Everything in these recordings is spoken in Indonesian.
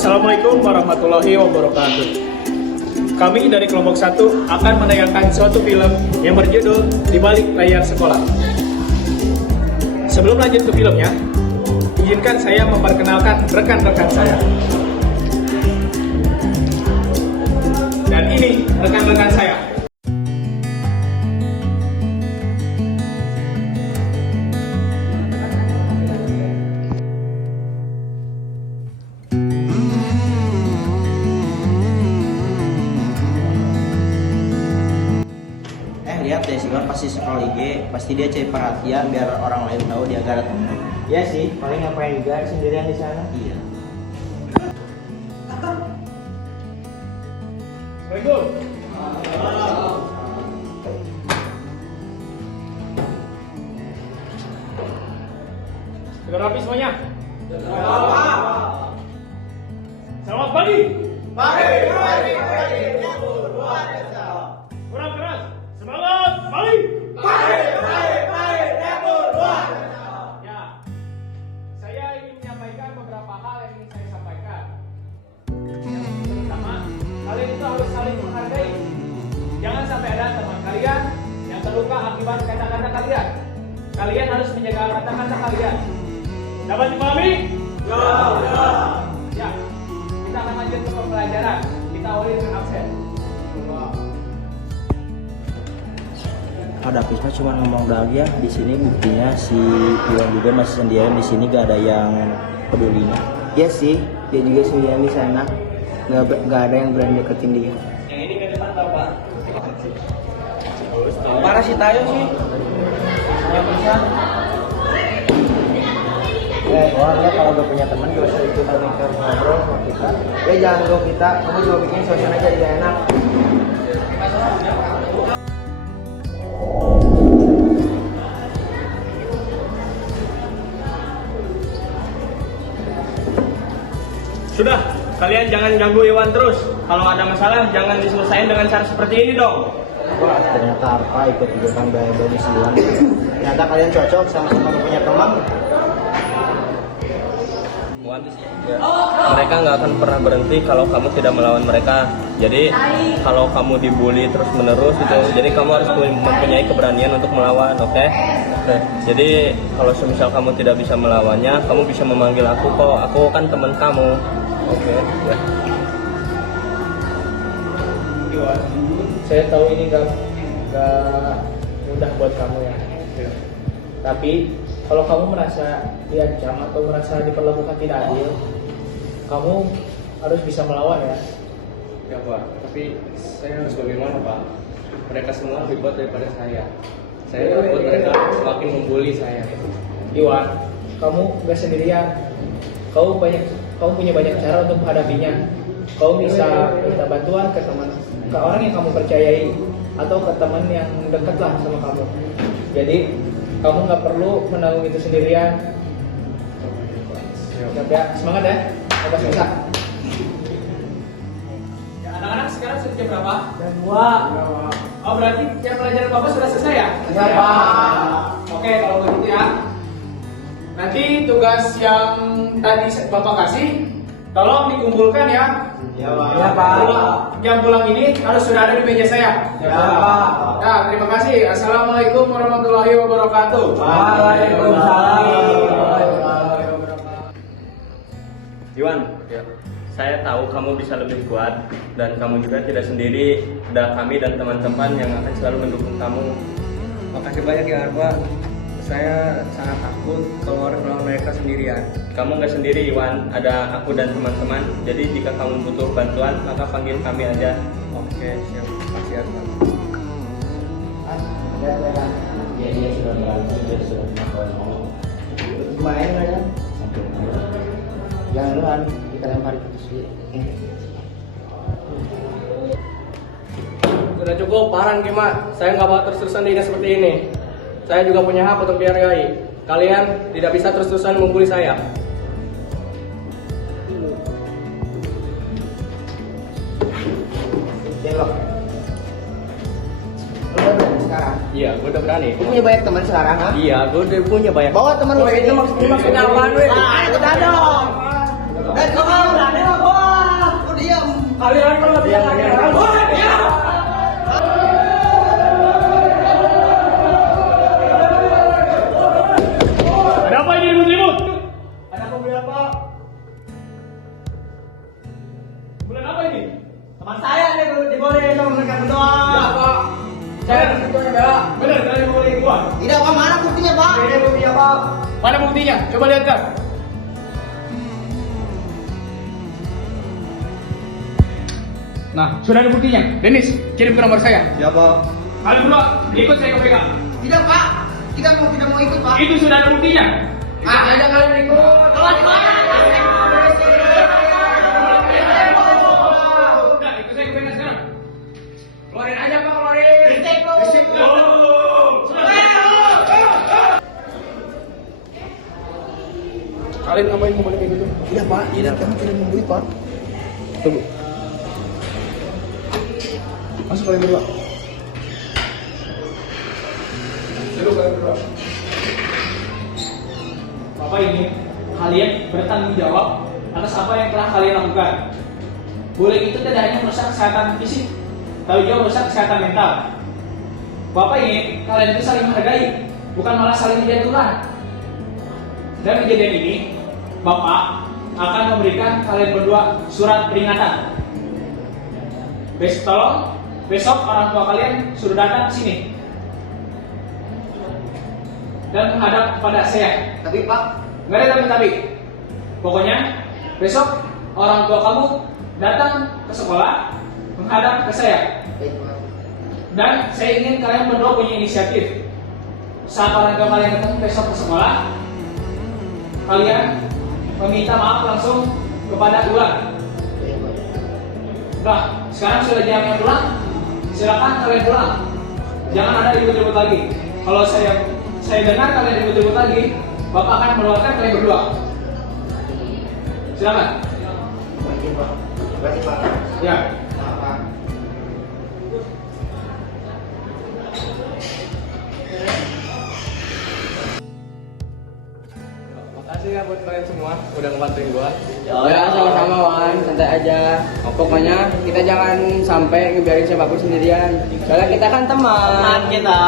Assalamualaikum warahmatullahi wabarakatuh. Kami dari kelompok 1 akan menayangkan suatu film yang berjudul Di Balik Layar Sekolah. Sebelum lanjut ke filmnya, izinkan saya memperkenalkan rekan-rekan saya. Dan ini rekan-rekan saya. Lihat deh, Siwan pasti scroll IG, pasti dia cari perhatian biar orang lain tahu dia gak ada teman. Iya sih, paling ngapain juga sendirian di sana. Iya. Assalamualaikum. Sudah rapi semuanya? Selamat pagi. Kurang keras. Semangat, balik. Ya, saya ingin menyampaikan beberapa hal yang ingin saya sampaikan. Yang pertama, kalian itu harus saling menghargai. Jangan sampai ada teman kalian yang terluka akibat kata-kata kalian. Kalian harus menjaga kata-kata kalian. Dapat dipahami? Ya, kita akan lanjut ke pembelajaran. Kita awali dengan absen. Ada Pisma cuma ngomong lagi ya, di sini buktinya si Iwan juga masih sendirian di sini, gak ada yang pedulinya. Iya sih, dia juga sendirian di sana. Gak ada yang berani deketin dia. Yang ini ke depan Bapak. Parah si Tayo sih. Ya bisa. Orangnya kalau gak punya teman gak usah ikutan ngobrol sama kita. Ya jangan ganggu kita, kamu juga bikin suasana jadi gak enak. Sudah, kalian jangan ganggu Iwan terus. Kalau ada masalah, jangan diselesaikan dengan cara seperti ini dong. Wah, ternyata Arfa ikut ikutan bayar-bayar si Iwan. Ternyata kalian cocok, sama-sama punya teman. Mereka nggak akan pernah berhenti kalau kamu tidak melawan mereka. Jadi kalau kamu dibully terus menerus itu, jadi kamu harus mempunyai keberanian untuk melawan, oke? Jadi kalau semisal kamu tidak bisa melawannya, kamu bisa memanggil aku kok. Aku kan teman kamu, oke? Ya. Iwan, saya tahu ini gak mudah buat kamu ya. Tapi kalau kamu merasa diancam atau merasa diperlakukan tidak adil, kamu harus bisa melawan ya. Ya Pak, tapi saya harus bagaimana Pak? Mereka semua lebih kuat daripada saya. Saya takut mereka semakin membuli saya. Iwan, kamu gak sendirian. Kamu punya banyak cara untuk menghadapinya. Kamu bisa minta bantuan ke orang yang kamu percayai atau ke teman yang dekat lah sama kamu. Jadi kamu nggak perlu menanggung itu sendirian. Siap ya, semangat ya. Bapak bisa. Ya, anak-anak sekarang sudah jam berapa? Jam 2. Oh, berarti jam pelajaran Bapak sudah selesai ya? Iya, Pak. Oke, kalau begitu ya. Nanti tugas yang tadi Bapak kasih, tolong dikumpulkan ya. Iya, Pak. Jam pulang ini harus sudah ada di meja saya. Ya, Pak. Ya, terima kasih. Assalamualaikum warahmatullahi wabarakatuh. Waalaikumsalam. Iwan, saya tahu kamu bisa lebih kuat dan kamu juga tidak sendiri. Ada kami dan teman-teman yang akan selalu mendukung kamu. Makasih banyak ya, Arfa. Saya sangat takut kalau harus melawan mereka sendirian. Kamu nggak sendiri Iwan, ada aku dan teman-teman. Jadi jika kamu butuh bantuan, maka panggil kami aja. Oke, siap. Makasih ya, Arfa. Dia sudah berani, dia sudah ngomong. Main aja. Jangan duluan, kita lempar ke sini. Sudah cukup, Paran Kima. Saya nggak mau terus-terusan diingat seperti ini. Saya juga punya hak untuk dihargai. Kalian tidak bisa terus-terusan membuli saya. Lo udah berani sekarang? Iya, gue udah berani. Lu punya banyak teman sekarang, ha? Iya, gue udah punya banyak. Bawa teman lu. Ini maksudnya apaan, weh? Udah dong. Let's go, berani lo, Kalian kalau bisa kalian ya. Ada apa ini ribut-ribut? Ada pembelian Pak. Bulan apa ini? Teman saya nih dibolehin sama mereka berdua. Ya Pak. Saya tentunya bela. Benar kalian boleh gua. Tidak Pak, mana buktinya Pak? Ini buktinya Pak. Mana buktinya? Coba lihatkan. Nah, sudah ada buktinya. Dennis, kirim ke nomor saya. Siapa? Kalian berdua ikut saya ke PK. Tidak Pak, kita tidak mau ikut Pak. Itu sudah ada buktinya. Ikut aja kalian ikut. Keluar di mana? Udah, ikut saya ke PK sekarang. Keluarin aja Pak, keluarin. Kalian ngapain mau balik gitu? Iya Pak, ini kami tidak membeli Pak. Tunggu. Masuk kalian berdua. Duduk kalian berdua. Bapak ini, kalian bertanggung jawab atas apa yang telah kalian lakukan. Bullying itu tidak hanya merusak kesehatan fisik, tapi juga merusak kesehatan mental. Bapak ingin kalian itu saling menghargai, bukan malah saling menjatuhkan. Dan kejadian ini, Bapak akan memberikan kalian berdua surat peringatan. Besok orang tua kalian suruh datang ke sini dan menghadap kepada saya. Tapi Pak, Nggak ada tapi. Pokoknya besok orang tua kamu datang ke sekolah menghadap ke saya. baik Pak. Dan saya ingin kalian berdua punya inisiatif. Saat orang tua kalian datang besok ke sekolah, kalian meminta maaf langsung kepada Ulan. Baik Pak. Nah, sekarang sudah jamnya pulang. Silakan kalian pulang. Jangan ada ribut-ribut lagi. Kalau saya dengar kalian ribut-ribut lagi, Bapak akan mengeluarkan kalian berdua. Silakan. Baik Pak. Terima kasih Pak. Ya. Maaf Pak. Makasih ya buat kalian semua udah ngebantuin gua. Oh ya, sama-sama Wan, santai aja. Pokoknya kita jangan sampai ngebiarin siapapun sendirian. Soalnya kita kan teman. kita.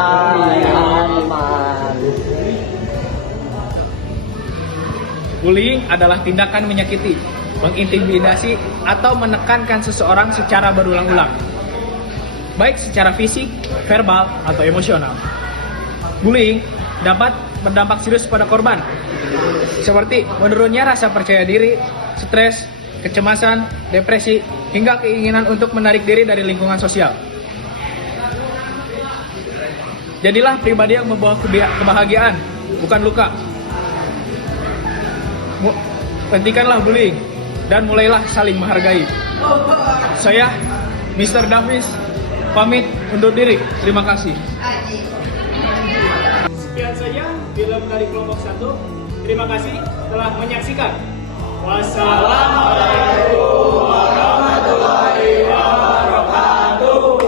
Iya. Teman. Bullying adalah tindakan menyakiti, mengintimidasi, atau menekankan seseorang secara berulang-ulang, baik secara fisik, verbal, atau emosional. Bullying dapat berdampak serius pada korban, seperti menurunnya rasa percaya diri, stres, kecemasan, depresi, hingga keinginan untuk menarik diri dari lingkungan sosial. Jadilah pribadi yang membawa kebahagiaan, bukan luka. Hentikanlah bullying dan mulailah saling menghargai. Saya, Mr. Davis, pamit undur diri. Terima kasih. Sekian saja film dari kelompok 1. Terima kasih telah menyaksikan. Wassalamualaikum warahmatullahi wabarakatuh.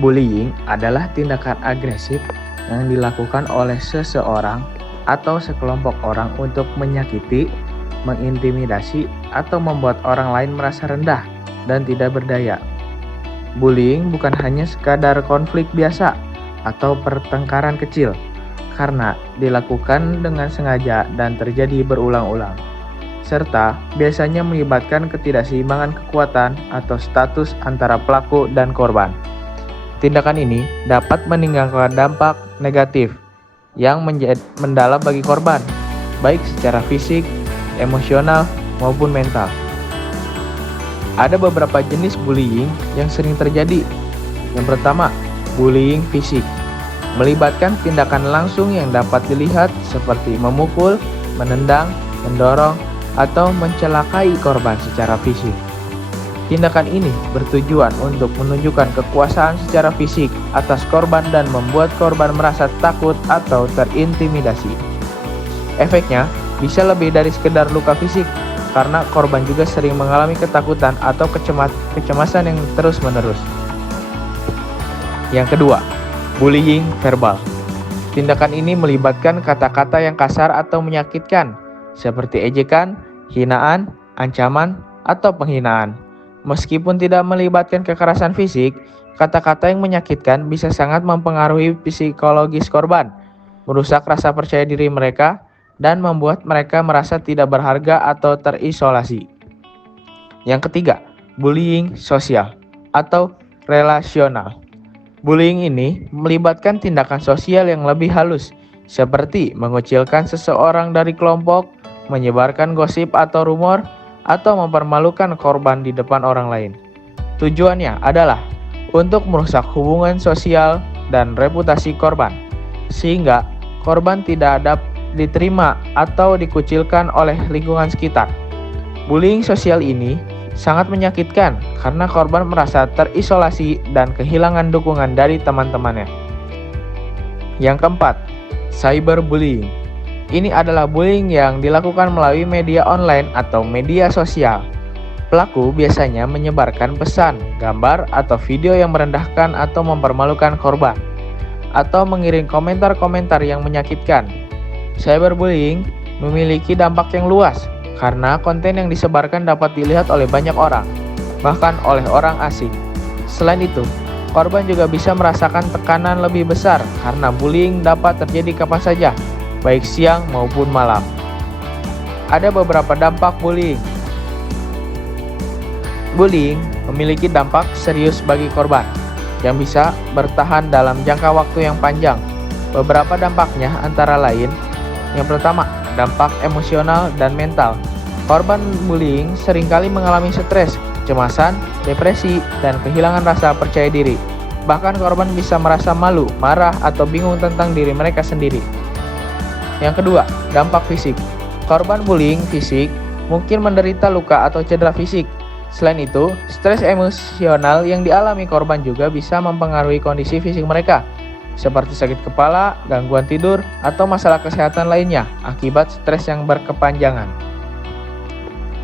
Bullying adalah tindakan agresif yang dilakukan oleh seseorang atau sekelompok orang untuk menyakiti, mengintimidasi, atau membuat orang lain merasa rendah dan tidak berdaya. Bullying bukan hanya sekadar konflik biasa atau pertengkaran kecil, karena dilakukan dengan sengaja dan terjadi berulang-ulang, serta biasanya melibatkan ketidakseimbangan kekuatan atau status antara pelaku dan korban. Tindakan ini dapat meninggalkan dampak negatif yang mendalam bagi korban, baik secara fisik, emosional, maupun mental. Ada beberapa jenis bullying yang sering terjadi. Yang pertama, bullying fisik. Melibatkan tindakan langsung yang dapat dilihat seperti memukul, menendang, mendorong, atau mencelakai korban secara fisik. Tindakan ini bertujuan untuk menunjukkan kekuasaan secara fisik atas korban dan membuat korban merasa takut atau terintimidasi. Efeknya bisa lebih dari sekedar luka fisik, karena korban juga sering mengalami ketakutan atau kecemasan yang terus-menerus. Yang kedua, bullying verbal. Tindakan ini melibatkan kata-kata yang kasar atau menyakitkan, seperti ejekan, hinaan, ancaman, atau penghinaan. Meskipun tidak melibatkan kekerasan fisik, kata-kata yang menyakitkan bisa sangat mempengaruhi psikologis korban, merusak rasa percaya diri mereka, dan membuat mereka merasa tidak berharga atau terisolasi. Yang ketiga, bullying sosial atau relasional. Bullying ini melibatkan tindakan sosial yang lebih halus, seperti mengucilkan seseorang dari kelompok, menyebarkan gosip atau rumor, atau mempermalukan korban di depan orang lain. Tujuannya adalah untuk merusak hubungan sosial dan reputasi korban, sehingga korban tidak dapat diterima atau dikucilkan oleh lingkungan sekitar. Bullying sosial ini sangat menyakitkan karena korban merasa terisolasi dan kehilangan dukungan dari teman-temannya. Yang keempat, cyberbullying. Ini adalah bullying yang dilakukan melalui media online atau media sosial. Pelaku biasanya menyebarkan pesan, gambar, atau video yang merendahkan atau mempermalukan korban, atau mengirim komentar-komentar yang menyakitkan. Cyberbullying memiliki dampak yang luas karena konten yang disebarkan dapat dilihat oleh banyak orang, bahkan oleh orang asing. Selain itu, korban juga bisa merasakan tekanan lebih besar karena bullying dapat terjadi kapan saja, baik siang maupun malam. Ada beberapa dampak bullying. Bullying memiliki dampak serius bagi korban yang bisa bertahan dalam jangka waktu yang panjang. Beberapa dampaknya antara lain: yang pertama, dampak emosional dan mental. Korban bullying seringkali mengalami stres, kecemasan, depresi, dan kehilangan rasa percaya diri. Bahkan korban bisa merasa malu, marah, atau bingung tentang diri mereka sendiri. Yang kedua, dampak fisik. Korban bullying fisik mungkin menderita luka atau cedera fisik. Selain itu, stres emosional yang dialami korban juga bisa mempengaruhi kondisi fisik mereka, seperti sakit kepala, gangguan tidur, atau masalah kesehatan lainnya akibat stres yang berkepanjangan.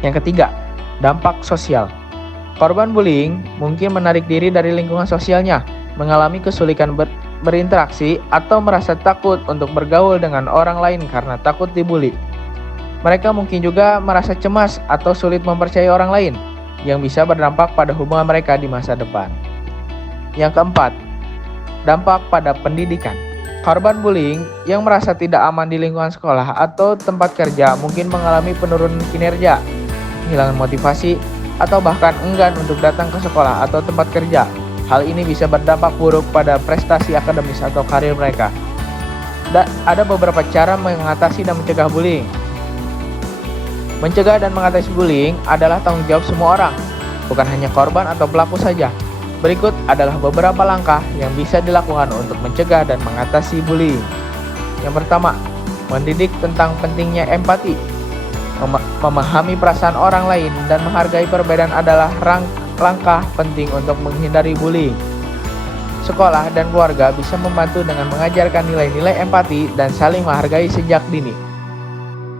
Yang ketiga, dampak sosial. Korban bullying mungkin menarik diri dari lingkungan sosialnya, mengalami kesulitan berinteraksi, atau merasa takut untuk bergaul dengan orang lain karena takut dibully. Mereka mungkin juga merasa cemas atau sulit mempercayai orang lain, yang bisa berdampak pada hubungan mereka di masa depan. Yang keempat, dampak pada pendidikan. Korban bullying yang merasa tidak aman di lingkungan sekolah atau tempat kerja mungkin mengalami penurunan kinerja, kehilangan motivasi, atau bahkan enggan untuk datang ke sekolah atau tempat kerja. Hal ini bisa berdampak buruk pada prestasi akademis atau karir mereka. Dan ada beberapa cara mengatasi dan mencegah bullying. Mencegah dan mengatasi bullying adalah tanggung jawab semua orang, bukan hanya korban atau pelaku saja. Berikut adalah beberapa langkah yang bisa dilakukan untuk mencegah dan mengatasi bullying. Yang pertama, mendidik tentang pentingnya empati. Memahami perasaan orang lain dan menghargai perbedaan adalah langkah penting untuk menghindari bullying. Sekolah dan keluarga bisa membantu dengan mengajarkan nilai-nilai empati dan saling menghargai sejak dini.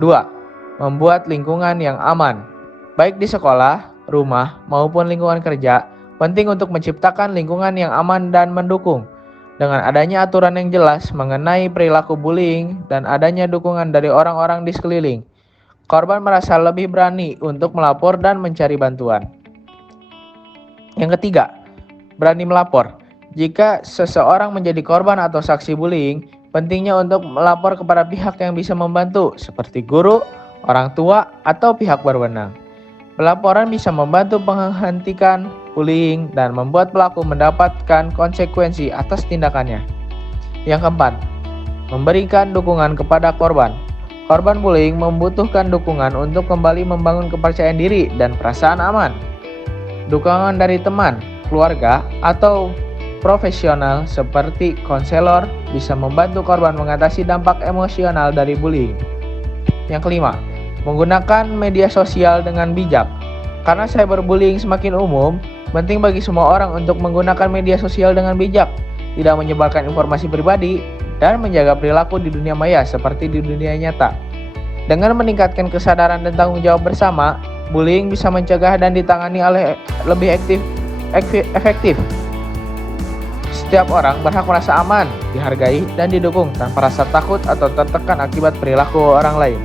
2. Membuat lingkungan yang aman. Baik di sekolah, rumah, maupun lingkungan kerja, Penting untuk menciptakan lingkungan yang aman dan mendukung. Dengan adanya aturan yang jelas mengenai perilaku bullying dan adanya dukungan dari orang-orang di sekeliling, korban merasa lebih berani untuk melapor dan mencari bantuan. Yang ketiga, berani melapor. Jika seseorang menjadi korban atau saksi bullying, pentingnya untuk melapor kepada pihak yang bisa membantu, seperti guru, orang tua, atau pihak berwenang. Pelaporan bisa membantu menghentikan bullying dan membuat pelaku mendapatkan konsekuensi atas tindakannya. Yang keempat, memberikan dukungan kepada korban. Korban bullying membutuhkan dukungan untuk kembali membangun kepercayaan diri dan perasaan aman. Dukungan dari teman, keluarga, atau profesional seperti konselor bisa membantu korban mengatasi dampak emosional dari bullying. Yang kelima, menggunakan media sosial dengan bijak. Karena cyberbullying semakin umum, penting bagi semua orang untuk menggunakan media sosial dengan bijak, tidak menyebarkan informasi pribadi, dan menjaga perilaku di dunia maya seperti di dunia nyata. Dengan meningkatkan kesadaran dan tanggung jawab bersama, bullying bisa mencegah dan ditangani oleh lebih efektif. Setiap orang berhak merasa aman, dihargai, dan didukung tanpa rasa takut atau tertekan akibat perilaku orang lain.